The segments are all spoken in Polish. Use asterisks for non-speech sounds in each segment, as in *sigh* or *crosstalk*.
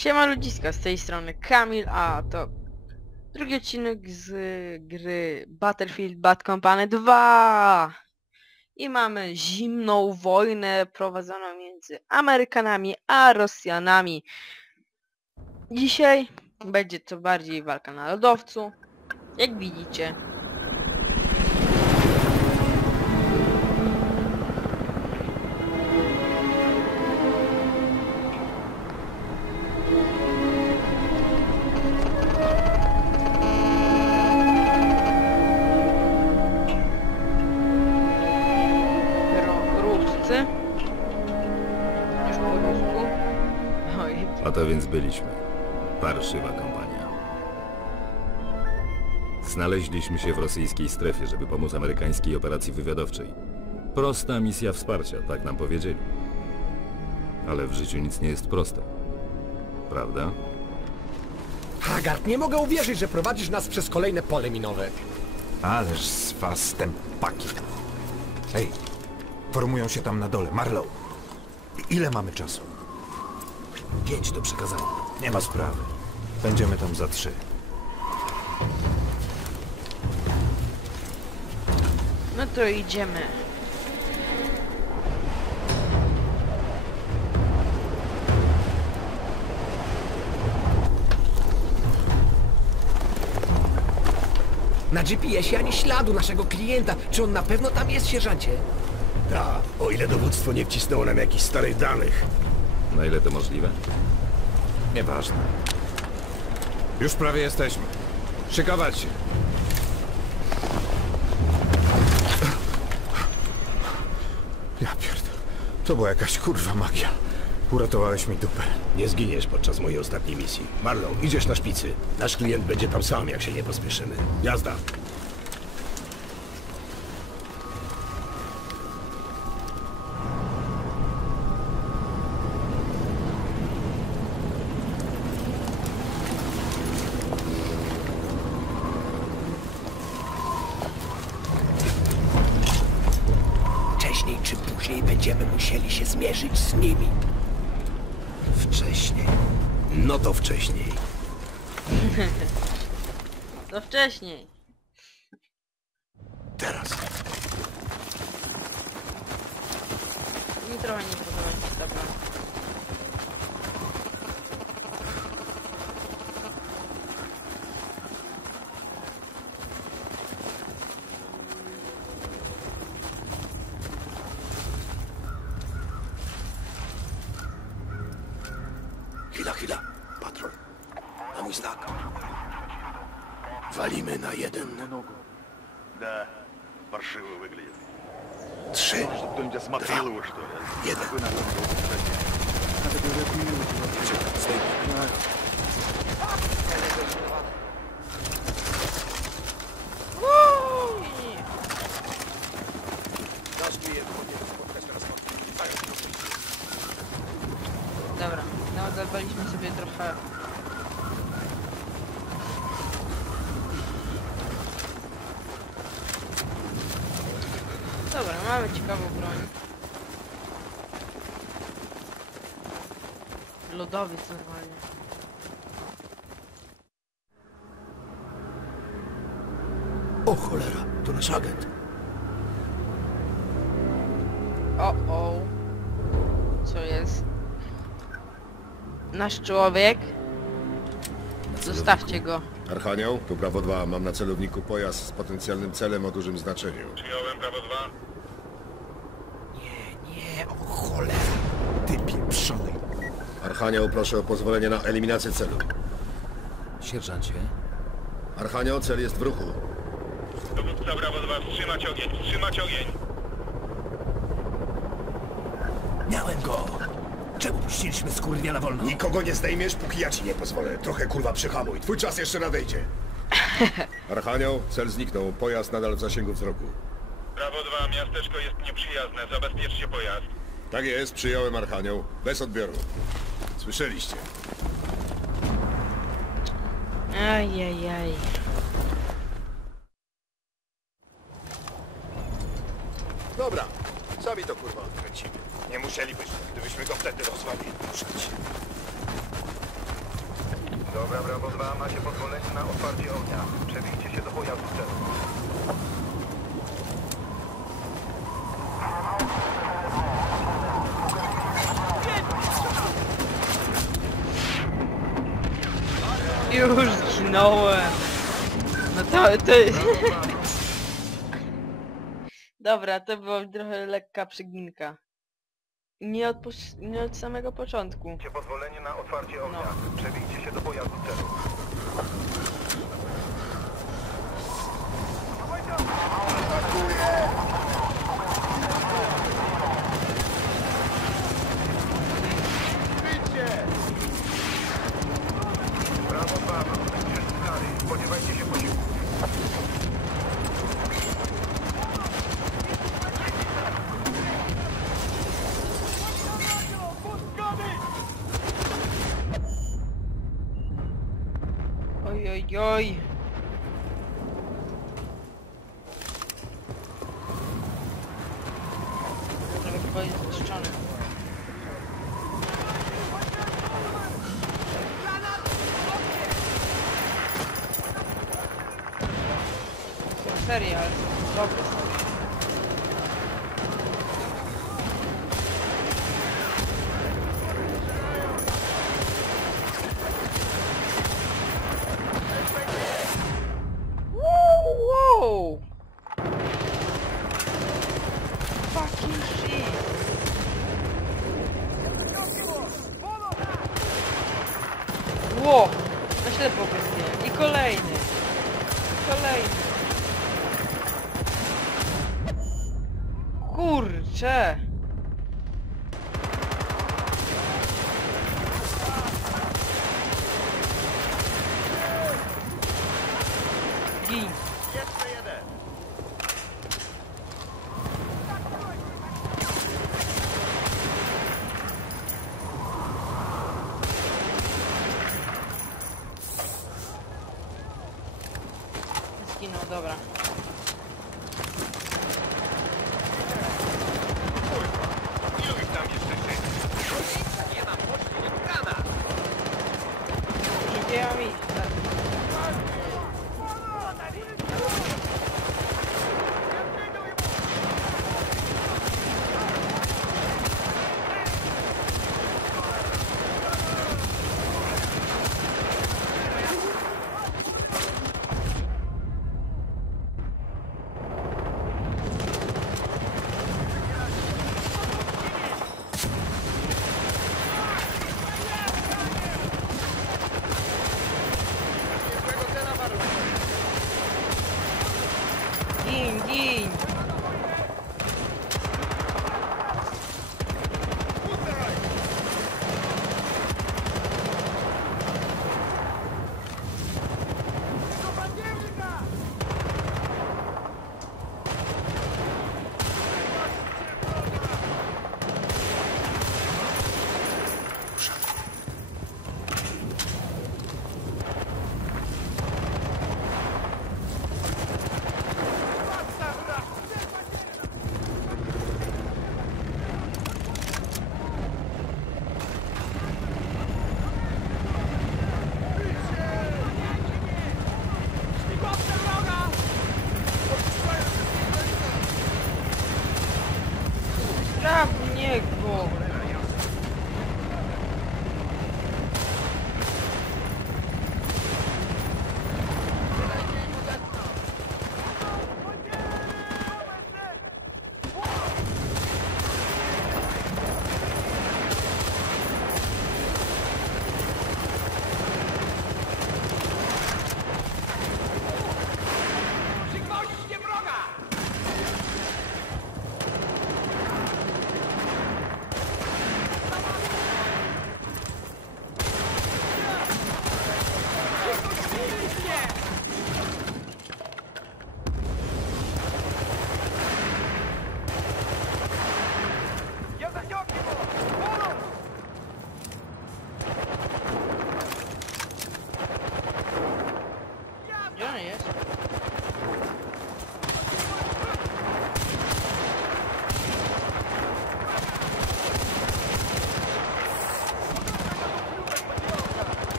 Siema ludziska, z tej strony Kamil, a to drugi odcinek z gry Battlefield Bad Company 2 i mamy zimną wojnę prowadzoną między Amerykanami a Rosjanami. Dzisiaj będzie to bardziej walka na lodowcu, jak widzicie. To więc byliśmy. Parszywa kompania. Znaleźliśmy się w rosyjskiej strefie, żeby pomóc amerykańskiej operacji wywiadowczej. Prosta misja wsparcia, tak nam powiedzieli. Ale w życiu nic nie jest proste. Prawda? Haggard, nie mogę uwierzyć, że prowadzisz nas przez kolejne pole minowe. Ależ z was tępaki. Ej, formują się tam na dole. Marlow, ile mamy czasu? Pięć do przekazania. Nie ma sprawy. Będziemy tam za trzy. no to idziemy. Na GPS-ie ani śladu naszego klienta. Czy on na pewno tam jest, sierżancie? Ta, o ile dowództwo nie wcisnęło nam jakichś starych danych. Na ile to możliwe? Nieważne. Już prawie jesteśmy. Szykować się. Ja pierdolę. To była jakaś kurwa magia. Uratowałeś mi dupę. Nie zginiesz podczas mojej ostatniej misji. Marlow, idziesz na szpicy. Nasz klient będzie tam sam, jak się nie pospieszymy. Jazda. Będziemy musieli się zmierzyć z nimi. Wcześniej. No to wcześniej. *laughs* To wcześniej. Teraz. Mi trochę nie podoba mi się ta. Lodowiec normalnie. O cholera, to nasz agent. O, o. Co jest? Nasz człowiek. Zostawcie go. Archanioł, tu Brawo 2. Mam na celowniku pojazd z potencjalnym celem o dużym znaczeniu. Przyjąłem prawo 2. Nie, nie, o cholera. Ty pieprzony. Archanioł, proszę o pozwolenie na eliminację celu. Sierżancie? Archanioł, cel jest w ruchu. Dowódca prawo 2, wstrzymać ogień, wstrzymać ogień. Miałem go. Czemu puściliśmy skurwia na wolno? Nikogo nie zdejmiesz, póki ja ci nie pozwolę. Trochę kurwa przyhamuj. Twój czas jeszcze nadejdzie. *laughs* Archanioł, cel zniknął. Pojazd nadal w zasięgu wzroku. Prawo 2, miasteczko jest nieprzyjazne, zabezpieczcie pojazd. Tak jest, przyjąłem Archanioł. Bez odbioru. Słyszeliście. Ajajaj. Dobra, sami to kurwa odkręcimy. Nie musielibyśmy, gdybyśmy go wtedy rozwalili. Ruszać. Dobra, Bravo 2, macie pozwolenie na otwarcie ognia. Przebijcie się do pojazdu celu. Już zginąłem. No to... to... Dobra, to była trochę lekka przeginka. Nie od, poś- nie od samego początku. Macie pozwolenie na otwarcie ognia. No. Przebijcie się do pojazdu celu. Brawo Oj, oj, oj. Trochę chyba jest zniszczony. Są serie, ale są dobre serie. Whoa! Ło! Na ślepo zdjąłem. I kolejny. Kolejny. Kurcze! Gdzie mam iść?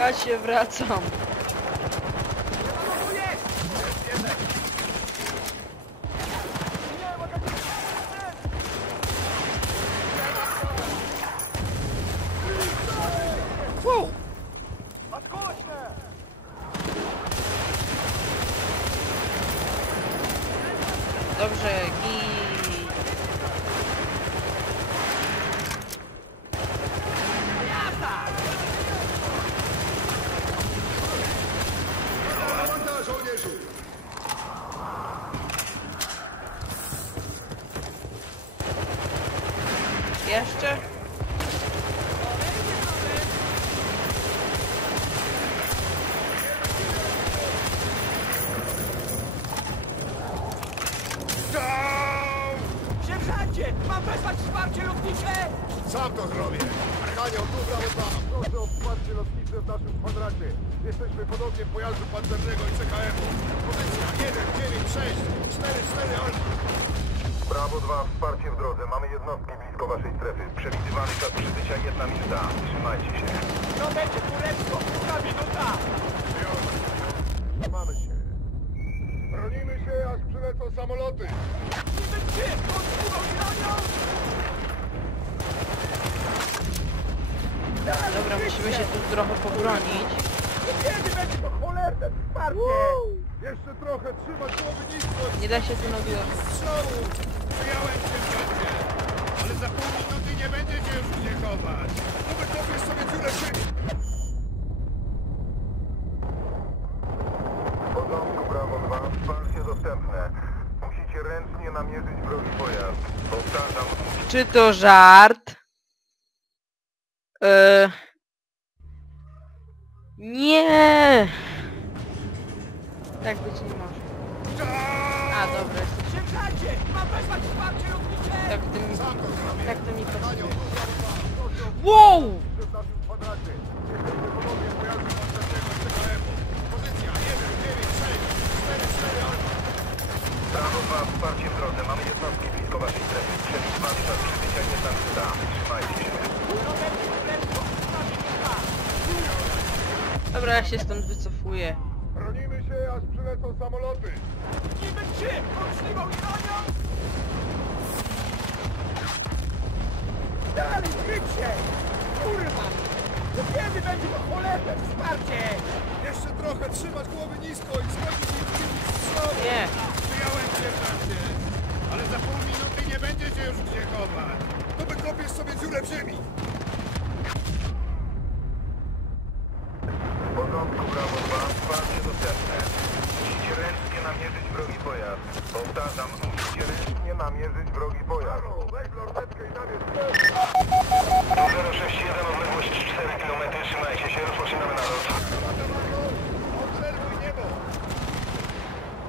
Ja się wracam. Wow. Dobrze, git. Komanda żołnierzu! Jeszcze? Sierżancie! Mam wezwać wsparcie lotnicze! Sam to zrobię! Arkanio, tu brawo dwa! Proszę o wsparcie lotnicze w naszym kwadracie. Jesteśmy pod ogniem pojazdu pancernego i CKM-u. Pozycja 1, 9, 6, 4, 4, 8. Brawo 2, wsparcie w drodze. Mamy jednostki blisko waszej strefy. Przewidywany czas przybycia jedna minuta. Trzymajcie się. To będzie królewsko! Półtora minuta! Mamy się. Bronimy się, aż przylecą samoloty. Niby gdzie? Możliwą bronią! Dobra, musimy się tu trochę pobronić. Kiedy będzie to cholerne wsparcie? Jeszcze trochę, trzymać głowy nisko. Nie da się! Przyjąłem cię, bracie. Ale za pół minuty nie będziecie już mnie chować. To sobie dziurę w ziemi. W porządku, brawo 2, wsparcie dostępne. Musicie ręcznie namierzyć wrogi pojazd. Powtarzam, Czy to żart? Yy... Nie! Tak być nie może. A, dobra, tak to mi, tak to mi pasuje. Wow! wsparcie w naszym kwadracie. Jesteśmy pod ogniem pojazdu pancernego i CKM-u. Pozycja 1, 9, 6, 4, 4, 8. brawo 2, wsparcie w drodze. Mamy jednostki blisko waszej strefy. Przewidywany czas przybycia minuta. Trzymajcie się. To będzie królewsko! Półtora minuta! Dobra, ja się stąd wycofuję. Bronimy się, aż przylecą samoloty. Niby gdzie? Możliwą bronią! Dalej, krycie! Kurwa! To kiedy będzie to cholerne wsparcie? Jeszcze trochę, trzymać głowy nisko i schodzić im w strzału. Nie. Przyjąłem cię, bracie. Ale za pół minuty nie będziecie już gdzie chować. To wykopiesz sobie dziurę w ziemi. W porządku, brawo 2, wsparcie dostępne. Musicie ręcznie namierzyć wrogi pojazd. Powtarzam, musicie ręcznie namierzyć wrogi pojazd. Weź lornetkę i namierz. 061, odległość 4 km, trzymajcie się, rozpoczynamy nalot. Obserwuj niebo.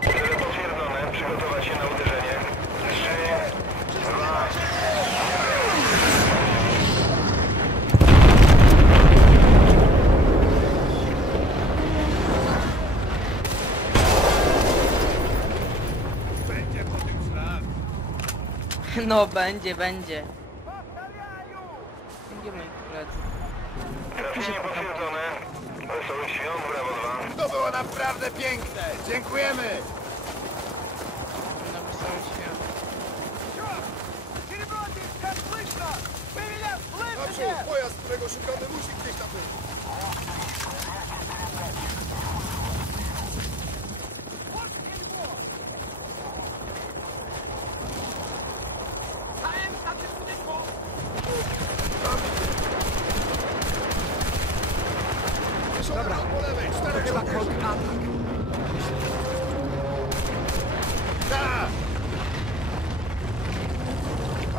Cele potwierdzone, przygotować się na uderzenie. 3, 2, Będzie po tym ślad. No, będzie, będzie. Gdzie moi koledzy? trafienie potwierdzone. Wesołych świąt, brawo 2. To było naprawdę piękne. Dziękujemy. Na wesoły świat. Naprzód, pojazd, którego szukamy,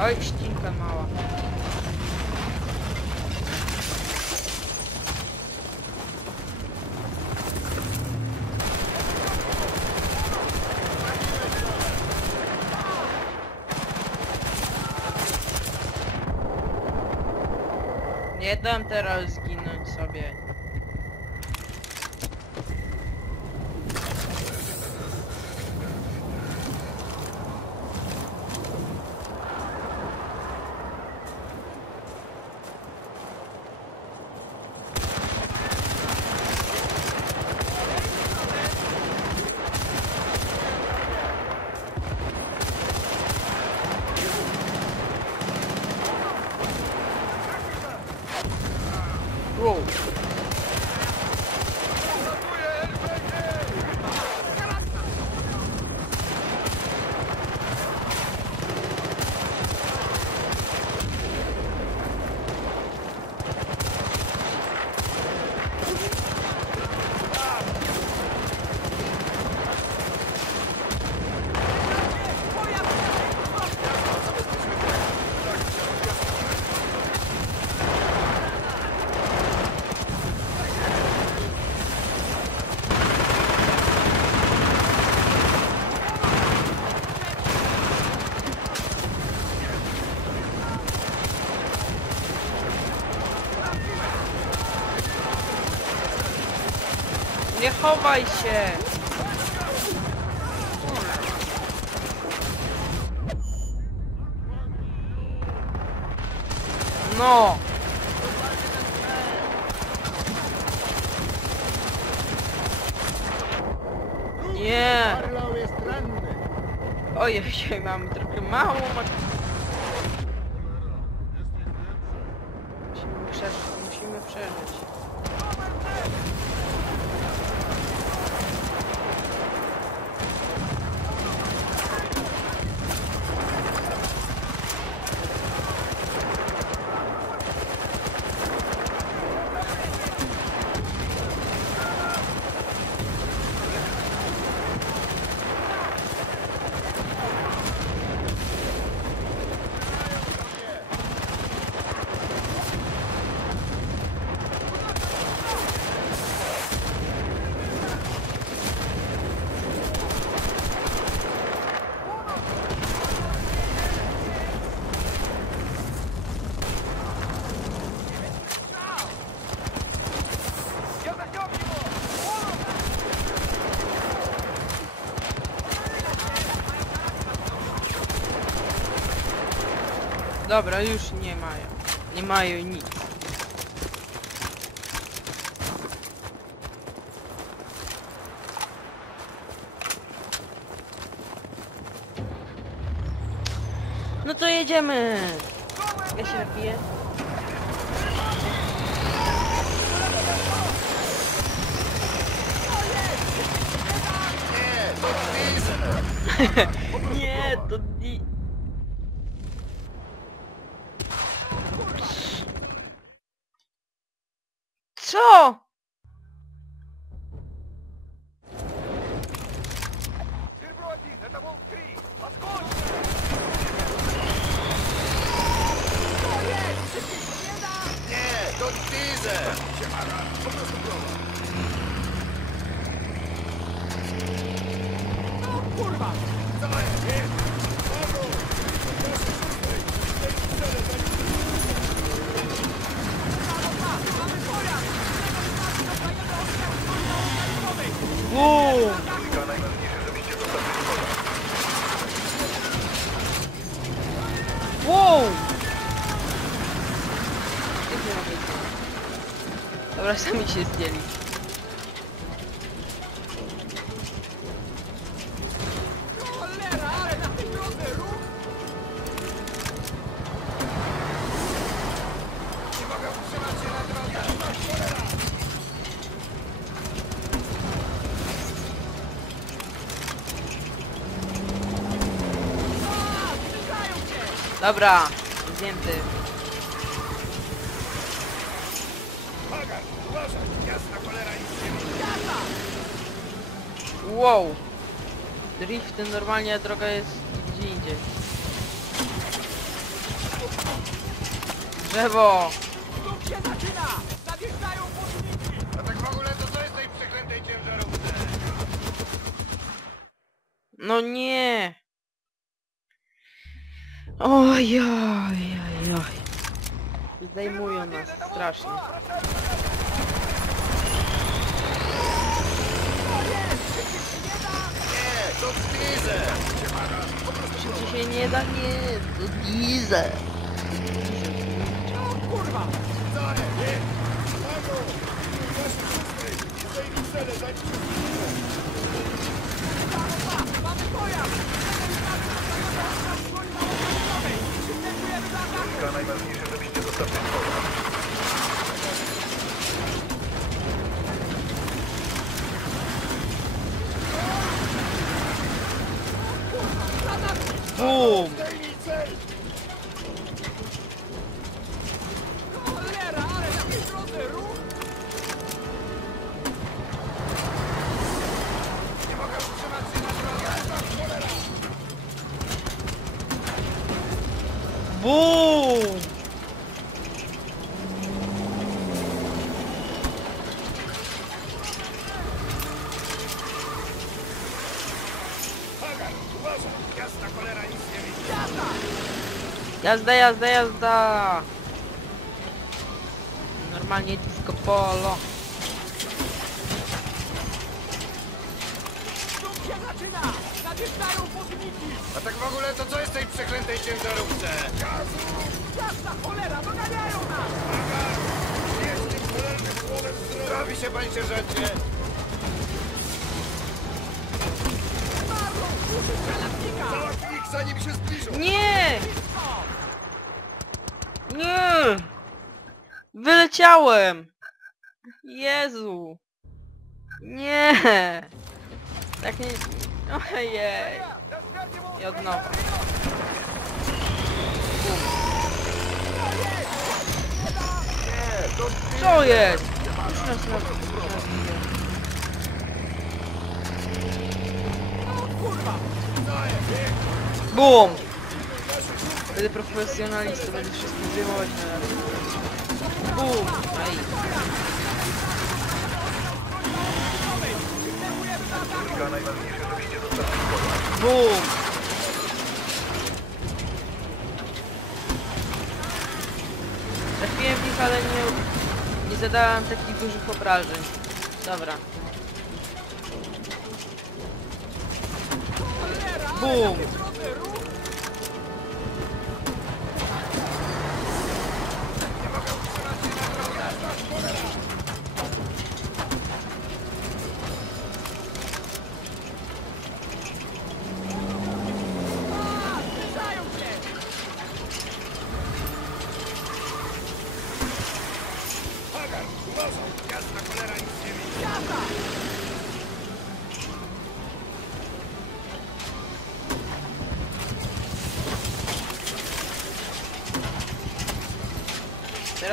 Oj, ścinka mała. Nie dam teraz zginąć sobie. Chowaj się! No! Nie! Marlow jest ranny. Ojej, mamy trochę mało. ma- Musimy przeżyć, musimy przeżyć. Dobra, już nie mają. Nie mają nic. No to jedziemy! Ja się napiję. Nie, to *laughs* sami się zdjęli. Dobra, zdjęty. Wow! Drift normalnie droga jest gdzie indziej. Drzewo! A tak w ogóle to co jest tej przeklętej ciężarówce? No nie! Oj, oj, oj, oj. Zdejmują nas strasznie. Nie, to Diesel. Czy się nie da? Nie, to diesel. Dwójka, jasna cholera nic nie widzi. Jazda, jazda, jazda! Normalnie disco polo. A tak w ogóle to co jest w tej przeklętej ciężarówce? Gazu! Jasna cholera, doganiają nas! Jest tym cholernym słowem Trafi się, panie sierżancie! Zanim się zbliżą! Nie! Nie! Wyleciałem! Jezu! Nie! Tak nie... Ojej! I od nowa. Co jest? Już nas Bum! Będę profesjonalistą, będę wszystko zdejmować na raz. Bum! Aj. Bum! Trafiłem w nich, ale nie, nie zadałem takich dużych obrażeń. Dobra. Bum!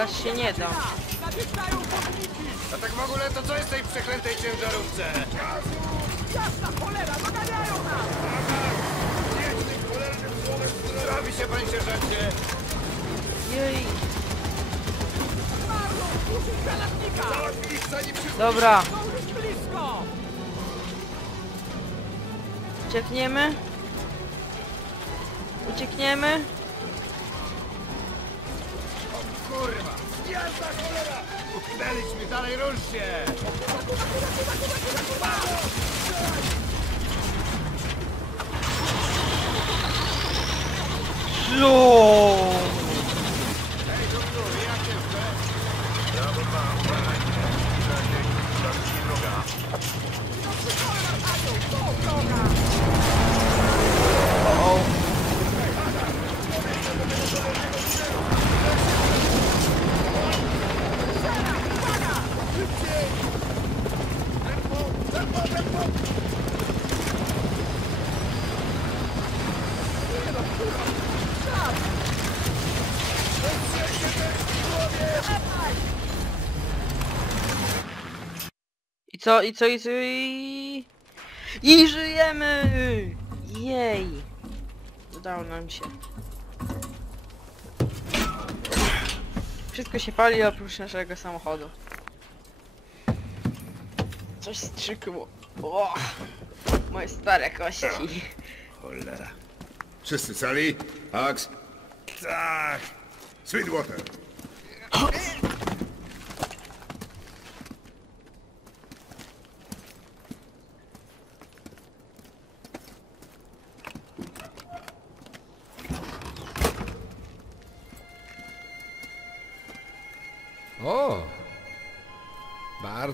Teraz się nie da. A tak w ogóle to co jest w tej przeklętej ciężarówce? Jasna cholera, doganiają nas! Słowem Trafi się, panie sierżancie! Jej! Ich, zanim Dobra. Uciekniemy? Uciekniemy? Jazda cholera! Utknęliśmy, dalej rusz się! Jo! Brawo dwa, uważajcie. Zbliża się zacznie droga. I co, i co, i co, i... I żyjemy! Jej! Udało nam się. Wszystko się pali oprócz naszego samochodu. Coś strzykło. O! Moje stare kości. Cholera. Wszyscy cali? Ax? Tak! Sweetwater!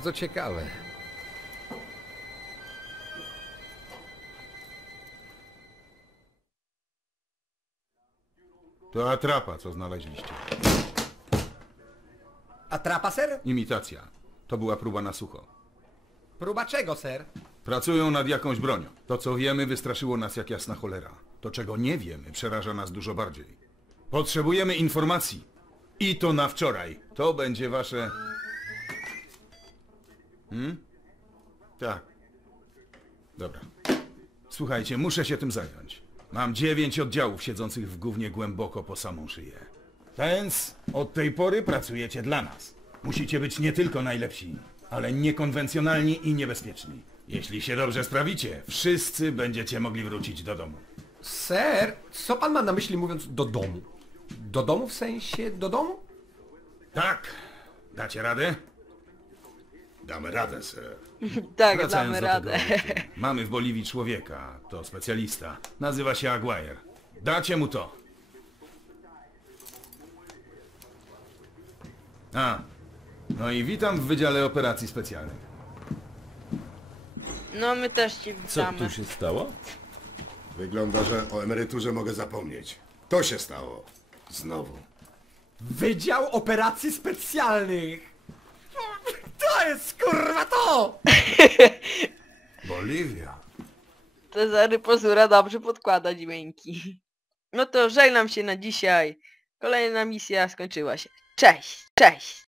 Bardzo ciekawe. To atrapa, co znaleźliście. Atrapa, ser? Imitacja. To była próba na sucho. Próba czego, ser? Pracują nad jakąś bronią. To, co wiemy, wystraszyło nas jak jasna cholera. To, czego nie wiemy, przeraża nas dużo bardziej. Potrzebujemy informacji. I to na wczoraj. To będzie wasze... Hmm? Tak. Dobra. Słuchajcie, muszę się tym zająć. Mam dziewięć oddziałów siedzących w gównie głęboko po samą szyję. Więc od tej pory pracujecie dla nas. Musicie być nie tylko najlepsi, ale niekonwencjonalni i niebezpieczni. Jeśli się dobrze sprawicie, wszyscy będziecie mogli wrócić do domu. Ser, co pan ma na myśli mówiąc do domu? Do domu w sensie do domu? Tak. Dacie radę? Damy radę, sir. *laughs* Tak, Wracając damy do radę. tego. Mamy w Boliwii człowieka, to specjalista. Nazywa się Aguirre. Dacie mu to. A, no i witam w Wydziale Operacji Specjalnych. No my też ci Co witamy. tu się stało? Wygląda, że o emeryturze mogę zapomnieć. To się stało. Znowu. Wydział Operacji Specjalnych! To jest kurwa to! *laughs* Boliwia. Cezary Pozura dobrze podkłada dźwięki. No to żegnam się na dzisiaj. Kolejna misja skończyła się. Cześć, cześć!